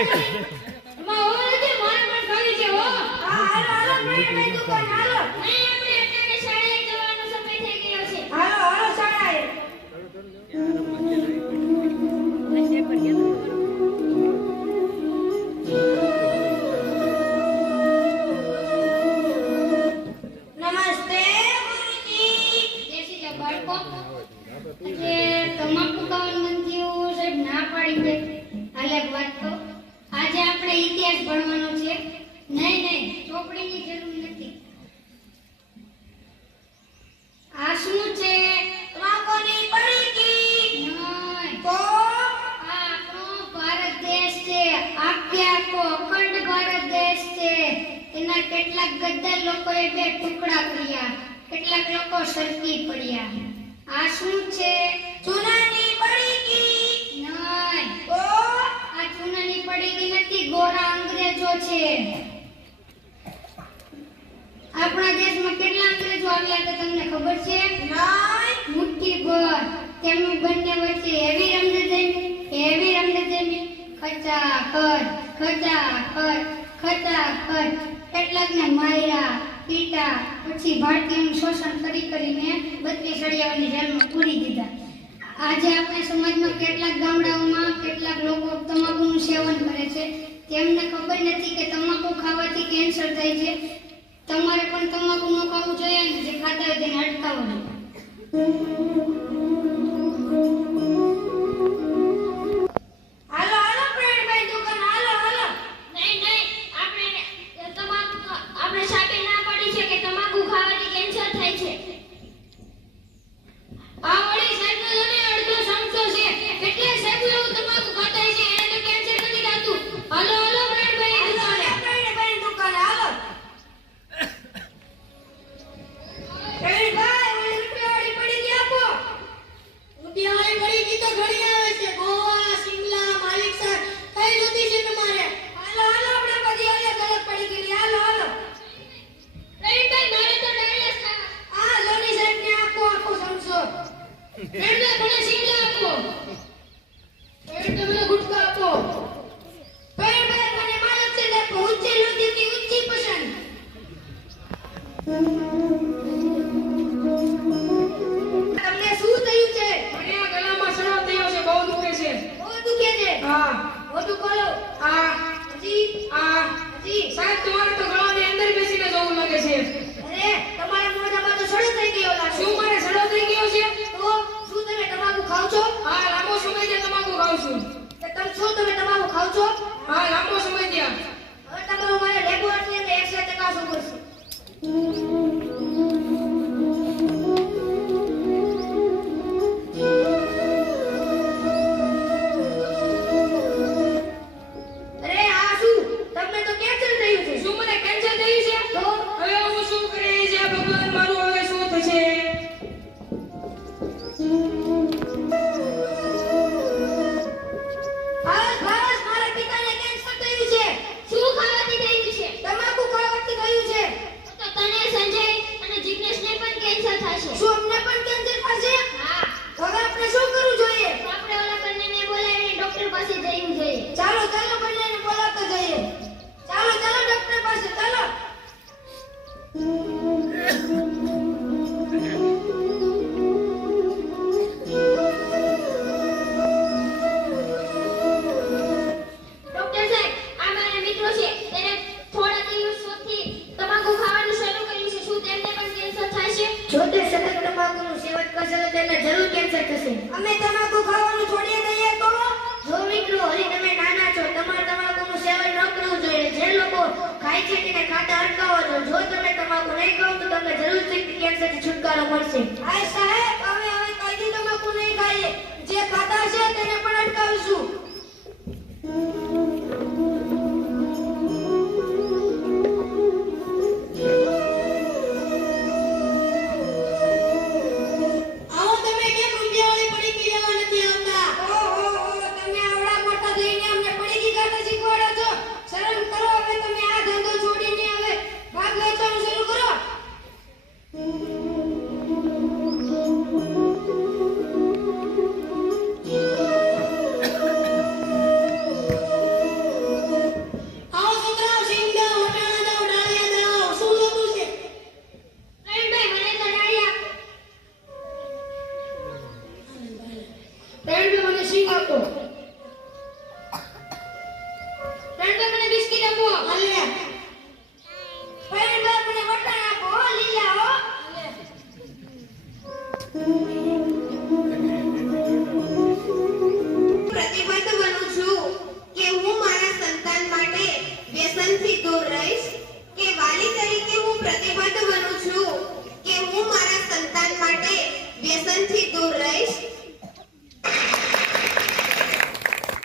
માં ઓરે જે મારે પણ ખાવી છે હો. હા હાલો હાલો ભાઈ દુકાન હાલો. નહીં આપણે અત્યારે શાળાએ જવાનો સમય થઈ ગયો છે. હાલો હાલો શાળાએ. નમસ્તે ગુરુજી. જય શ્રી રામ બાળકો. આજે તમાકુ ખાવાનું મન થયું સાહેબ ના પાડી દે. હાલે એક વાત કહું. આજે આપણે ઇતિહાસ ભણવાનો છે. નહીં ચોપડીની જરૂર નથી. આ શું છે? તમાકુની પડીકી. નહીં. તો આ આપણો ભારત દેશ છે. આખે આખો અખંડ ભારત દેશ છે. એના કેટલાક ગદ્દાર લોકોએ બે ટુકડા કર્યા. કેટલાક લોકો સરકી પડ્યા. આ શું છે? ચૂનાની પડીકી. નહીં. તો આ ચૂનાની પડીકી નથી, ગોરા અંગ્રેજો છે. આપણા દેશમાં કેટલા અંગ્રેજો આવ્યા હતા તમને ખબર છે? નાય મુઠ્ઠીભર. તેમની બંને વચ્ચે એવી રમત જમી ખચાખચ કેટલાકને માર્યા પીટા. પછી ભારતીયોનું શોષણ કરીને 32 સળિયાઓની જેલમાં પૂરી દીધા. આજે આપણે સમાજમાં કેટલાક ગામડાઓમાં કેટલાક લોકો તમાકુનું સેવન કરે છે. તેમને ખબર નથી કે તમાકુ ખાવાથી કેન્સર થાય છે. તમારે પણ તમાકુ ન ખાવું જોઈએ અને જે ખાતા હોય તેને અટકાવવું જોઈએ. હાલો હાલો ભાઈ દુકાન હાલો હાલો. નહીં આપણે સાબે ના પડી છે કે તમાકુ ખાવાથી કેન્સર થાય છે. આ વળી સાહેબનો જોને અડધો સમજો છે એટલે સાહેબ એવું તમાકુ ખાતા છે એને કેન્સર નથી થતું. હાલો હાલો ભાઈ દુકાને. ભાઈ દુકાન હાલો. ભાઈ રૂપિયાવાળી પડીકી આપો. રૂપિયાવાળી પડીકી તો ઘણી આવે છે. ગોવા શિમલા માલિક સાહેબ કઈ જોતી છે તમારે? હાલો હાલો આપણે બધી અલગ અલગ પડીકી હાલો હાલો. ભાઈ મારે તો ડાયસ ખાવા. આ લોની સાહેબને આપો આપો સમજો. એટલે મને શિમલા આપો. એટલે મને ગુટકા આપો. ભાઈ મને માલક છે આપો. ઊંચી નથી કે ઊંચી પસંદ. તમને શું થયું છે? મને આ ગળામાં સડો થયો છે, બહુ દુખે છે. બહુ દુખે છે. હા, મોઢું ખોલો. આ, હજી આ, હજી. સાહેબ તમારે તો ગળાની અંદર બેસીને જોવું લાગે છે. અરે તમારા મોઢામાં તો સડો થઈ ગયો લાગે. શું મારે સડો થઈ ગયો છે? તો શું તમે તમાકુ ખાવ છો? હા, લાંબો સમયથી તમાકુ ખાઉં છું. તમે તમાકુ ખાવ છો? હા, લાંબો સમય થયા. હવે તમારું મારે લેબોરેટરી અને એક્સરે ચકાસવું પડશે. અરે આ શું? તમને તો કેન્સર થયું છે. શું મને કેન્સર થયું છે? તો હવે હું શું કરી છે ભગવાન, મારું હવે શું થશે? બસ મારા પિતાને કેન્સર થયું છે. શું ખાવાથી થયું છે? તમાકુ ખાવાથી થયું છે. તો તને સંજય અને જિગ્નેશને પણ કેન્સર થશે. શું અમને પણ કેન્સર થશે? હા. હવે આપણે શું કરવું જોઈએ? તો આપણે ઓલા બંનેને બોલાવીને ડોક્ટર પાસે જવું જોઈએ. ચાલો ચાલો બંનેને બોલાવતા જઈએ. ચાલો ચાલો ડોક્ટર પાસે ચાલો. ડોક્ટર સાહેબ, આ મારા મિત્રો છે. તેને થોડા દિવસોથી તમાકુ ખાવાનું શરૂ કર્યું છે. શું તેમને પણ કેન્સર થશે? જો તે સતત તમાકુનું સેવન કરશે તો તેને જરૂર કેન્સર થશે. અમે તમાકુ ખાવાનું છોડી દઈએ તો? જો મિત્રો હજી તમે નાના છો, તમારે તમાકુનું સેવન ન કરવું જોઈએ. જે લોકો ખાય છે તેને ખાતા અટકાવો છો. જો તમે તમાકુ નહીં ખાઓ તો તમને જરૂરથી કેન્સરથી છુટકારો મળશે. આ સાહેબ અમે હવે કદી તમાકુ નહીં ખાઈએ. જે ખાતા છે તેને પણ અટકાવીશું. આવો તમે કેમ રૂપિયાવાળી પડીકી લેવા નથી આવતા? ઓહો તમે આવડા મોટા થઈને અમને પડીકી ખાતા શીખવાડો છો. શરમ કરો. હવે તમે આ ધંધો છોડીને હવે ભાગ વેચવાનું શરૂ કરો. આવો હાલે પૈણ બાપ મને વટાણ આપો હો લીલા હો